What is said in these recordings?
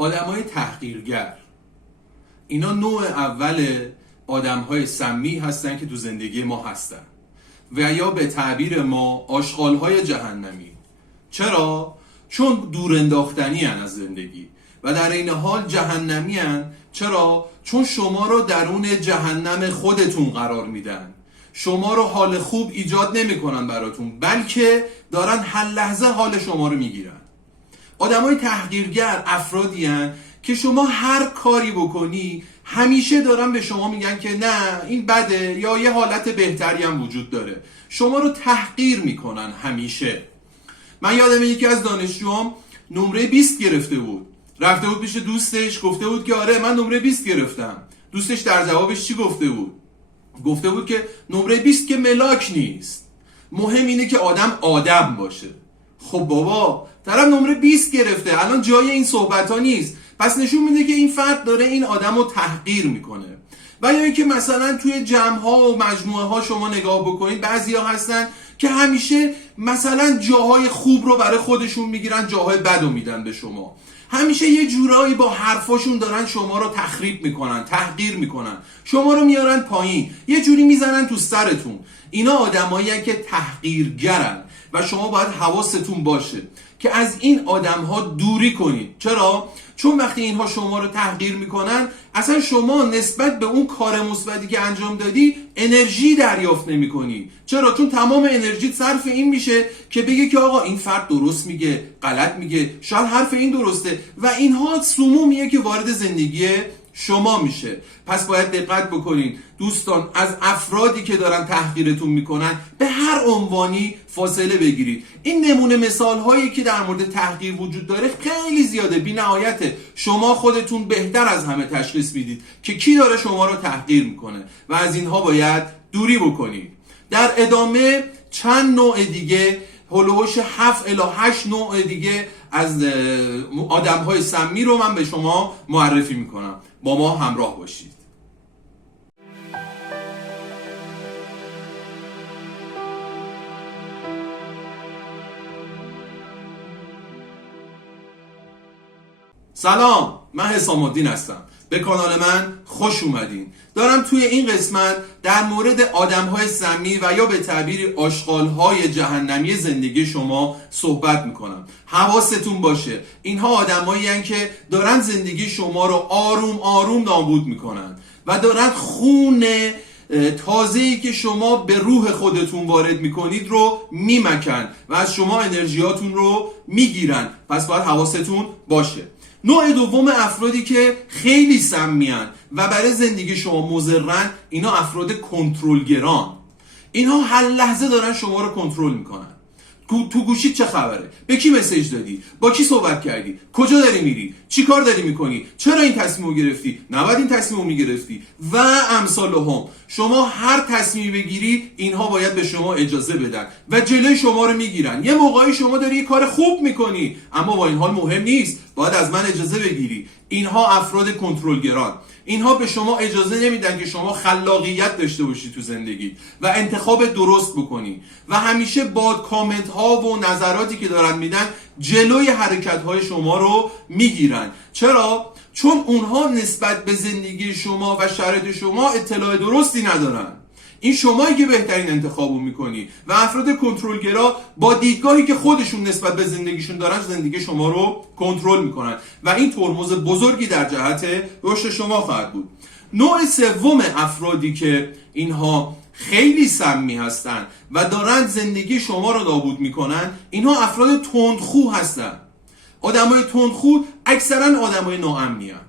آدمای تحقیرگر، اینا نوع اول آدمهای سمی هستن که تو زندگی ما هستن و یا به تعبیر ما آشغالهای جهنمی. چرا؟ چون دور انداختنی هن از زندگی و در این حال جهنمی هن. چرا؟ چون شما رو درون جهنم خودتون قرار میدن، شما رو حال خوب ایجاد نمی کنن براتون، بلکه دارن هر لحظه حال شما رو میگیرن. آدمای تحقیرگر افرادی هن که شما هر کاری بکنی همیشه دارن به شما میگن که نه این بده یا یه حالت بهتری هم وجود داره، شما رو تحقیر میکنن همیشه. من یادم یکی از دانشجوام نمره 20 گرفته بود، رفته بود پیش دوستش گفته بود که آره من نمره 20 گرفتم. دوستش در جوابش چی گفته بود؟ گفته بود که نمره 20 که ملاک نیست، مهم اینه که آدم باشه. خب بابا طرف نمره 20 گرفته، الان جای این صحبت ها نیست. پس نشون میده که این فرد داره این آدم رو تحقیر میکنه. و یا اینکه مثلا توی جمع ها و مجموعه ها شما نگاه بکنید، بعضیا هستن که همیشه مثلا جاهای خوب رو برای خودشون میگیرن، جاهای بد رو میدن به شما. همیشه یه جورایی با حرفاشون دارن شما رو تخریب میکنن، تحقیر میکنن، شما رو میارن پایین، یه جوری میزنن تو سرتون. اینا آدماییه که تحقیرگرن و شما باید حواستون باشه که از این آدم‌ها دوری کنید. چرا؟ چون وقتی اینها شما رو تحقیر میکنن، اصلا شما نسبت به اون کار مثبتی که انجام دادی انرژی دریافت نمی‌کنی. چرا؟ چون تمام انرژی صرف این میشه که بگه که آقا این فرد درست میگه، غلط میگه، شاید حرف این درسته و اینها سمومیه که وارد زندگی شما میشه. پس باید دقت بکنین دوستان، از افرادی که دارن تحقیرتون میکنن به هر عنوانی فاصله بگیرید. این نمونه مثال هایی که در مورد تحقیر وجود داره خیلی زیاده، بی نهایته. شما خودتون بهتر از همه تشخیص میدید که کی داره شما رو تحقیر میکنه و از اینها باید دوری بکنید. در ادامه چند نوع دیگه، هلوش 7 الی 8 نوع دیگه از آدم‌های سمی رو من به شما معرفی میکنم. با ما همراه باشید. سلام، من حسام الدین هستم. به کانال من خوش اومدین. دارم توی این قسمت در مورد آدم‌های سمی و یا به تعبیر آشغال‌های جهنمی زندگی شما صحبت میکنم. حواستون باشه، اینها آدمایی هستند که دارن زندگی شما رو آروم آروم نابود میکنن و دارن خون تازه‌ای که شما به روح خودتون وارد میکنید رو میمکن و از شما انرژیاتون رو میگیرن. پس باید حواستون باشه. نوع دوم افرادی که خیلی سمیان و برای زندگی شما مضرن، اینا افراد کنترلگران. اینها هر لحظه دارن شما رو کنترل میکنن. تو گوشیت چه خبره؟ به کی مسیج دادی؟ با کی صحبت کردی؟ کجا داری میری؟ چی کار داری میکنی؟ چرا این تصمیمو گرفتی؟ نباید این تصمیمو میگرفتی و امثال هم. شما هر تصمیمی بگیری اینها باید به شما اجازه بدن و جلوی شما رو میگیرن. یه موقعی شما داری یه کار خوب میکنی اما با این حال مهم نیست، باید از من اجازه بگیری. اینها افراد کنترلگران. اینها به شما اجازه نمیدن که شما خلاقیت داشته باشی تو زندگی و انتخاب درست بکنی و همیشه با کامنت ها و نظراتی که دارن میدن جلوی حرکت های شما رو میگیرن. چرا؟ چون اونها نسبت به زندگی شما و شرایط شما اطلاع درستی ندارن. این شمایی که بهترین انتخابو میکنی و افراد کنترلگرا با دیدگاهی که خودشون نسبت به زندگیشون دارن زندگی شما رو کنترل میکنن و این ترمز بزرگی در جهت رشد شما خواهد بود. نوع سوم افرادی که اینها خیلی سمی هستن و دارن زندگی شما رو نابود میکنن، اینها افراد تندخو هستن. آدمای تندخو اکثرا آدمای ناامنی هستن.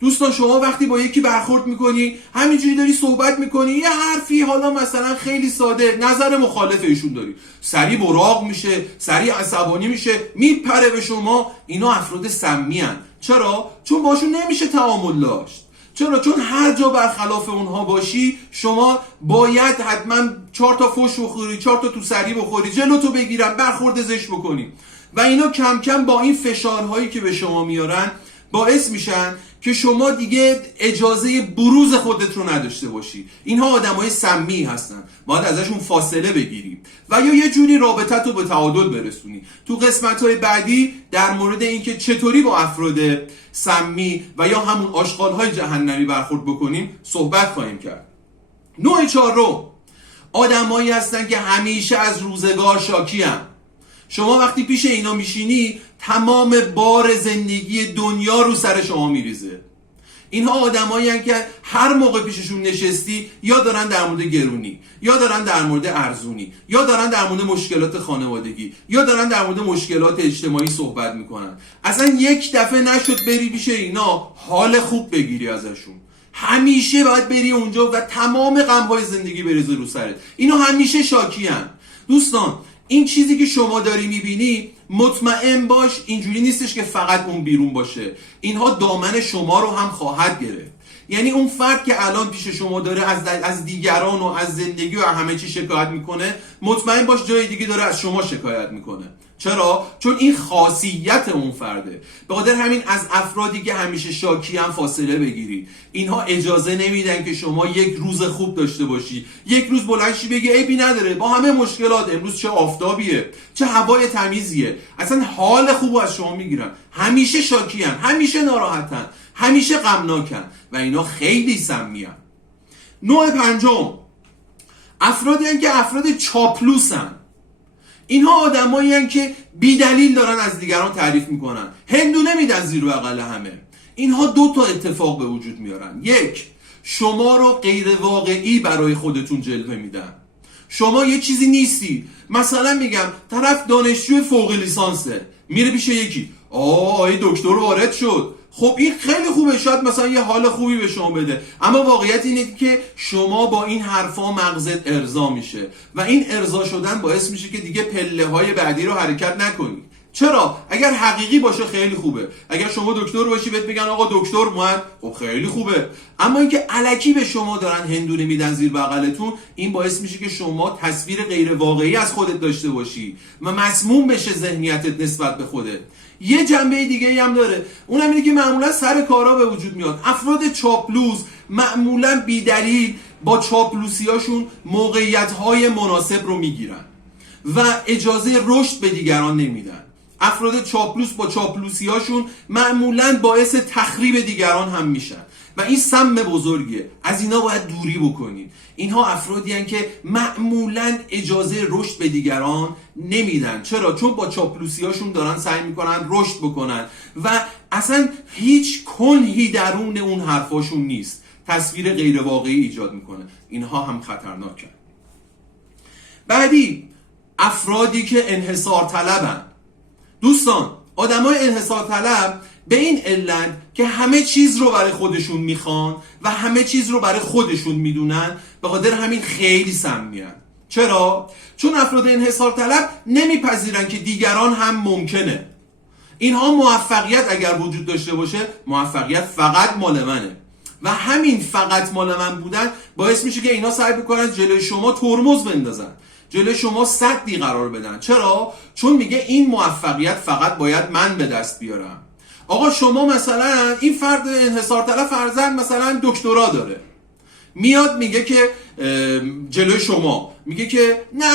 دوستان شما وقتی با یکی برخورد میکنی، همینجوری داری صحبت میکنی، یه حرفی حالا مثلا خیلی ساده نظر مخالف ایشون داری، سریع براق میشه، سریع عصبانی میشه، میپره به شما. اینا افراد سمی هستن. چرا؟ چون باشون نمیشه تعامل داشت. چرا؟ چون هر جا برخلاف اونها باشی شما باید حتما 4 تا فوش بخوری، 4 تا تو سری بخوری، جلوتو بگیرن، برخورد زشت بکنی و اینا کم کم با این فشارهایی که به شما میارن باعث میشن که شما دیگه اجازه بروز خودت رو نداشته باشی. اینها آدمای سمی هستن، باید ازشون فاصله بگیری و یا یه جوری رابطت رو به تعادل برسونی. تو قسمت‌های بعدی در مورد اینکه چطوری با افراد سمی و یا همون آشغال‌های جهنمی برخورد بکنیم صحبت خواهیم کرد. نوع چهارم آدمایی هستن که همیشه از روزگار شاکی هستن. شما وقتی پیش اینا میشینی تمام بار زندگی دنیا رو سر شما میریزه. اینها آدمایی هستن که هر موقع پیششون نشستی یا دارن در مورد گرونی، یا دارن در مورد ارزونی، یا دارن در مورد مشکلات خانوادگی، یا دارن در مورد مشکلات اجتماعی صحبت میکنن. اصلا یک دفعه نشد بری پیش اینا حال خوب بگیری ازشون. همیشه باید بری اونجا و تمام غم‌های زندگی بریزه رو سرت. اینا همیشه شاکی هستن. دوستان این چیزی که شما داری میبینی مطمئن باش اینجوری نیستش که فقط اون بیرون باشه. اینها دامن شما رو هم خواهد گرفت. یعنی اون فرد که الان پیش شما داره از دیگران و از زندگی و همه چی شکایت میکنه، مطمئن باش جای دیگه داره از شما شکایت میکنه. چرا؟ چون این خاصیت اون فرده. به خاطر همین از افرادی که همیشه شاکی هم فاصله بگیری. اینها اجازه نمیدن که شما یک روز خوب داشته باشی. یک روز بلند شی بگی عیبی نداره، با همه مشکلات امروز چه آفتابیه، چه هوای تمیزیه، اصلا حال خوبو از شما میگیرن. همیشه شاکی هم، همیشه ناراحتن، همیشه غمناکن و اینا خیلی سمی‌ان. نوع پنجم افرادی هستن که افراد چاپلوسن. اینها آدمایی هستن که بی دلیل دارن از دیگران تعریف میکنن، هندونه میدن زیر بغل همه. اینها دو تا اتفاق به وجود میارن. یک، شما رو غیر واقعی برای خودتون جلوه میدن. شما یه چیزی نیستی. مثلا میگم طرف دانشجو فوق لیسانسه، میره پیش یکی آقای دکتر وارد شد. خب این خیلی خوبه، شاید مثلا یه حال خوبی به شما بده، اما واقعیت اینه که شما با این حرفا مغزت ارضا میشه و این ارضا شدن باعث میشه که دیگه پله های بعدی رو حرکت نکنی. چرا؟ اگر حقیقی باشه خیلی خوبه. اگر شما دکتر باشی بهت بگن آقا دکتر اومد، خب خیلی خوبه. اما اینکه الکی به شما دارن هندونه میدن زیر بغلتون، این باعث میشه که شما تصویر غیر واقعی از خودت داشته باشی و مسموم بشه ذهنیتت نسبت به خودت. یه جنبه دیگه هم داره، اونم اینه که معمولا سر کارا به وجود میاد. افراد چاپلوس معمولا بی دلیل با چاپلوسیاشون موقعیت‌های مناسب رو میگیرن و اجازه رشد به دیگران نمیدن. افراد چاپلوس با چاپلوسیاشون معمولا باعث تخریب دیگران هم میشن و این سم بزرگیه. از اینا باید دوری بکنید. اینها افرادی هستند که معمولا اجازه رشد به دیگران نمیدن. چرا؟ چون با چاپلوسیاشون دارن سعی میکنن رشد بکنن و اصلا هیچ کنهی درون اون حرفاشون نیست. تصویر غیر واقعی ایجاد میکنه. اینها هم خطرناکن. بعدی افرادی که انحصار طلبن. دوستان آدمای انحصار طلب به این علت که همه چیز رو برای خودشون میخوان و همه چیز رو برای خودشون میدونن، به خاطر همین خیلی سمیان. چرا؟ چون افراد انحصار طلب نمیپذیرن که دیگران هم ممکنه. اینها موفقیت اگر وجود داشته باشه، موفقیت فقط مال منه و همین فقط مال من بودن باعث میشه که اینا سعی بکنن جلوی شما ترمز بندازن، جلوی شما سدی قرار بدن. چرا؟ چون میگه این موفقیت فقط باید من به دست بیارم. آقا شما مثلا این فرد انحصار طلب فرضاً مثلا دکترا داره، میاد میگه که جلوی شما میگه که نه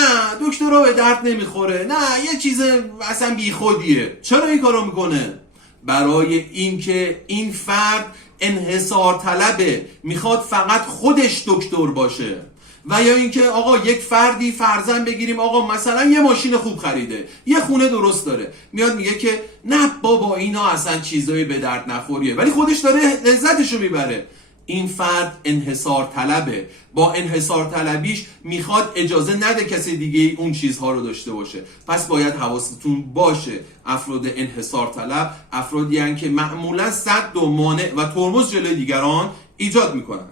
دکترا به درد نمیخوره، نه یه چیز اصلا بیخودیه. چرا این کارو میکنه؟ برای اینکه این فرد انحصار طلبه، میخواد فقط خودش دکتر باشه. و یا اینکه آقا یک فردی فرضاً بگیریم آقا مثلا یه ماشین خوب خریده، یه خونه درست داره، میاد میگه که نه بابا اینا اصلا چیزایی به درد نخوریه، ولی خودش داره لذتشو میبره. این فرد انحصار طلبه، با انحصار طلبیش میخواد اجازه نده کسی دیگه اون چیزها رو داشته باشه. پس باید حواستون باشه افراد انحصار طلب افرادی هستند که معمولا سد و مانع و ترمز جلوی دیگران ایجاد میکنن.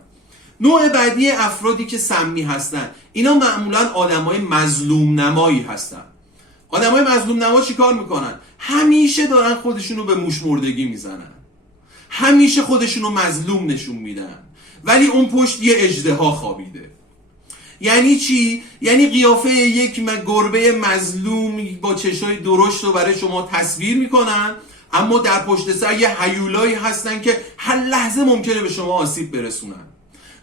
نوع بعدی افرادی که سمی هستن، اینا معمولا آدمای مظلوم نمایی هستن. آدمای مظلوم نما چی کار میکنن؟ همیشه دارن خودشونو به موش مردگی میزنن، همیشه خودشونو مظلوم نشون میدن، ولی اون پشت یه اژدها خوابیده. یعنی چی؟ یعنی قیافه یک گربه مظلوم با چشای درشت رو برای شما تصویر میکنن، اما در پشت سر یه هیولایی هستن که هر لحظه ممکنه به شما آسیب برسونن.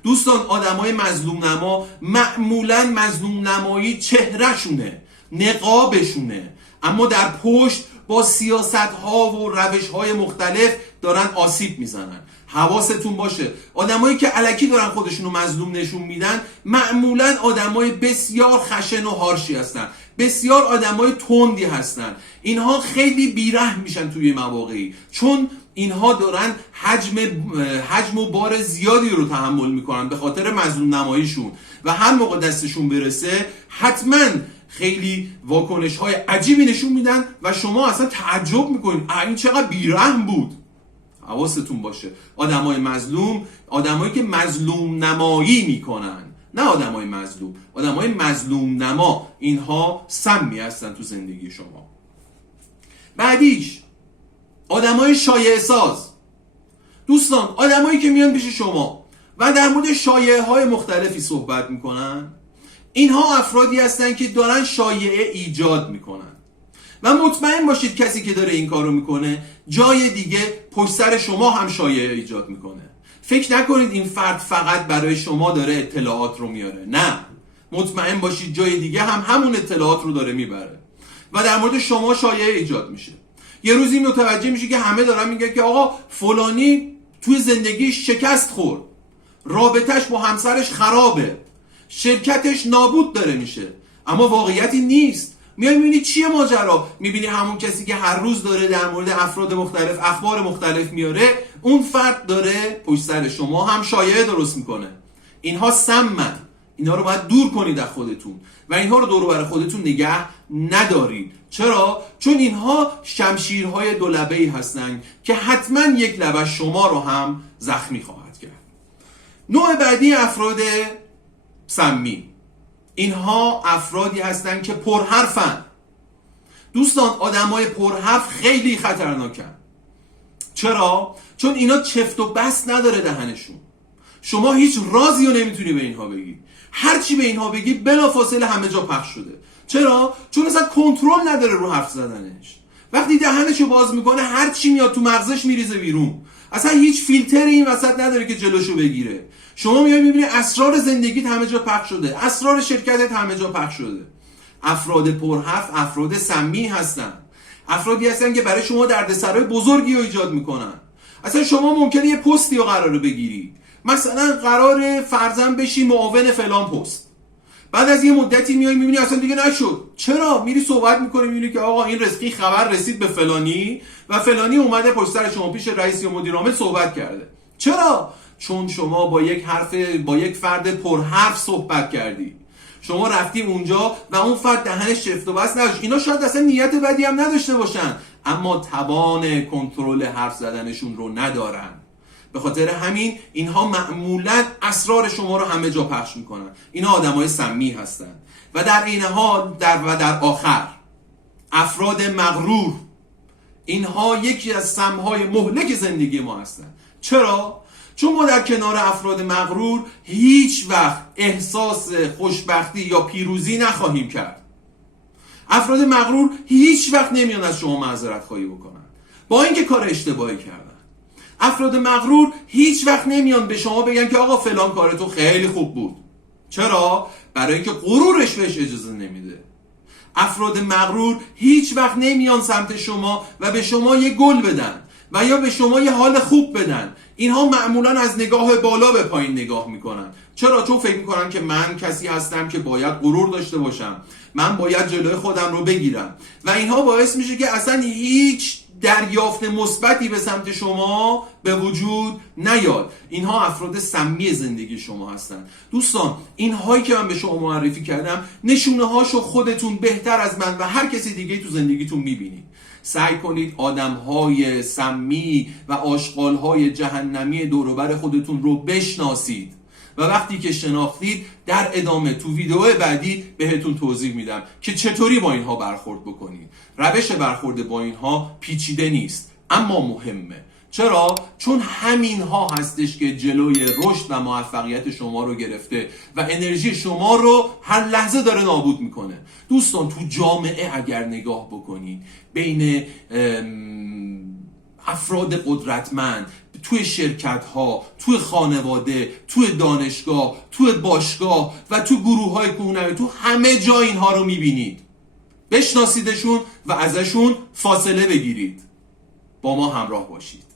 دوستان، آدمای مظلوم نما معمولا مظلوم نمایی چهرهشونه، نقابشونه، اما در پشت با سیاست ها و روش های مختلف دارن آسیب میزنن. حواستون باشه آدمایی که الکی دارن خودشونو مظلوم نشون میدن معمولا آدمای بسیار خشن و هارشی هستن، بسیار آدمای تندی هستن. اینها خیلی بیرحم میشن توی مواقعی، چون اینها دارن حجم و بار زیادی رو تحمل میکنن به خاطر مظلوم نماییشون و هر موقع دستشون برسه حتما خیلی واکنش های عجیبی نشون میدن و شما اصلا تعجب میکنید این چقدر بیرحم بود. حواستون باشه آدمای مظلوم، آدمایی که مظلوم نمایی میکنن، نه آدمای مظلوم، آدمای مظلوم نما، اینها سمی هستن تو زندگی شما. بعدیش آدمای شایعه ساز. دوستان، آدمایی که میان پیش شما و در مورد شایعه های مختلفی صحبت میکنن، اینها افرادی هستن که دارن شایعه ایجاد میکنن و مطمئن باشید کسی که داره این کارو میکنه جای دیگه پشت سر شما هم شایعه ایجاد میکنه. فکر نکنید این فرد فقط برای شما داره اطلاعات رو میاره، نه، مطمئن باشید جای دیگه هم همون اطلاعات رو داره میبره و در مورد شما شایعه ایجاد میشه. یه روزی متوجه میشه که همه دارن میگن که آقا فلانی توی زندگیش شکست خورد، رابطش با همسرش خرابه، شرکتش نابود داره میشه، اما واقعیتی نیست. میای میبینی چیه ماجرا؟ میبینی همون کسی که هر روز داره در مورد افراد مختلف اخبار مختلف میاره، اون فرد داره پشت سر شما هم شایعه درست میکنه. اینها سمن، اینها رو باید دور کنید از خودتون و اینها رو دور و بر خودتون نگه ندارید. چرا؟ چون اینها شمشیرهای دولبه‌ای هستن که حتما یک لبه شما رو هم زخمی خواهد کرد. نوع بعدی افراد سمی، اینها افرادی هستن که پرحرفن. دوستان، آدمای پرحرف خیلی خطرناکن. چرا؟ چون اینا چفت و بست نداره دهنشون. شما هیچ رازی رو نمیتونی به اینها بگی، هر چی به اینها بگی بلافاصله همه جا پخش شده. چرا؟ چون اصلا کنترل نداره رو حرف زدنش. وقتی دهنشو باز میکنه هر چی میاد تو مغزش میریزه بیرون، اصلا هیچ فیلتری این وسط نداره که جلوشو بگیره. شما میای میبینی اسرار زندگیت همه جا پخش شده، اسرار شرکتت همه جا پخش شده. افراد پرحرف افراد سمی هستن، افرادی هستن که برای شما دردسرای بزرگی رو ایجاد میکنن. اصلا شما ممکنه یه پستی رو قراره بگیری، مثلا قراره فرضاً بشی معاون فلان پست، بعد از یه مدتی میای میبینی اصلا دیگه نشد. چرا؟ میری صحبت میکنی میبینی که آقا این رزقی خبر رسید به فلانی و فلانی اومده پشت سر شما پیش رئیس یا مدیر عامل صحبت کرده. چرا؟ چون شما با یک فرد پرحرف صحبت کردی. شما رفتی اونجا و اون فرد دهنش چفت و بست نداشت. اینا شاید اصلا نیت بدی هم نداشته باشن، اما توان کنترل حرف زدنشون رو ندارن. به خاطر همین اینها معمولا اسرار شما رو همه جا پخش میکنن. اینها آدمای سمی هستن. و در این حال در آخر افراد مغرور، اینها یکی از سمهای مهلک زندگی ما هستن. چرا؟ چون ما در کنار افراد مغرور هیچ وقت احساس خوشبختی یا پیروزی نخواهیم کرد. افراد مغرور هیچ وقت نمیان از شما معذرت خواهی بکنن با اینکه کار اشتباهی کردن. افراد مغرور هیچ وقت نمیان به شما بگن که آقا فلان کار تو خیلی خوب بود. چرا؟ برای اینکه غرورش بهش اجازه نمیده. افراد مغرور هیچ وقت نمیان سمت شما و به شما یه گل بدن و یا به شما یه حال خوب بدن. اینها معمولا از نگاه بالا به پایین نگاه میکنن. چرا؟ چون فکر میکنن که من کسی هستم که باید غرور داشته باشم، من باید جلوی خودم رو بگیرم و اینها باعث میشه که اصلا هیچ دریافت مثبتی به سمت شما به وجود نیاد. اینها افراد سمی زندگی شما هستن. دوستان، اینهایی که من به شما معرفی کردم نشونه هاشو خودتون بهتر از من و هر کسی دیگه تو زندگیتون میبینید. سعی کنید آدمهای سمی و آشغالهای جهنمی دور و بر خودتون رو بشناسید و وقتی که شناختید در ادامه تو ویدیو بعدی بهتون توضیح میدم که چطوری با اینها برخورد بکنید. روش برخورد با اینها پیچیده نیست اما مهمه. چرا؟ چون همینها هستش که جلوی رشد و موفقیت شما رو گرفته و انرژی شما رو هر لحظه داره نابود میکنه. دوستان، تو جامعه اگر نگاه بکنید بین افراد قدرتمند توی شرکت ها، توی خانواده، توی دانشگاه، توی باشگاه و تو گروه های کوهنوردی، تو همه جا اینها رو میبینید. بشناسیدشون و ازشون فاصله بگیرید. با ما همراه باشید.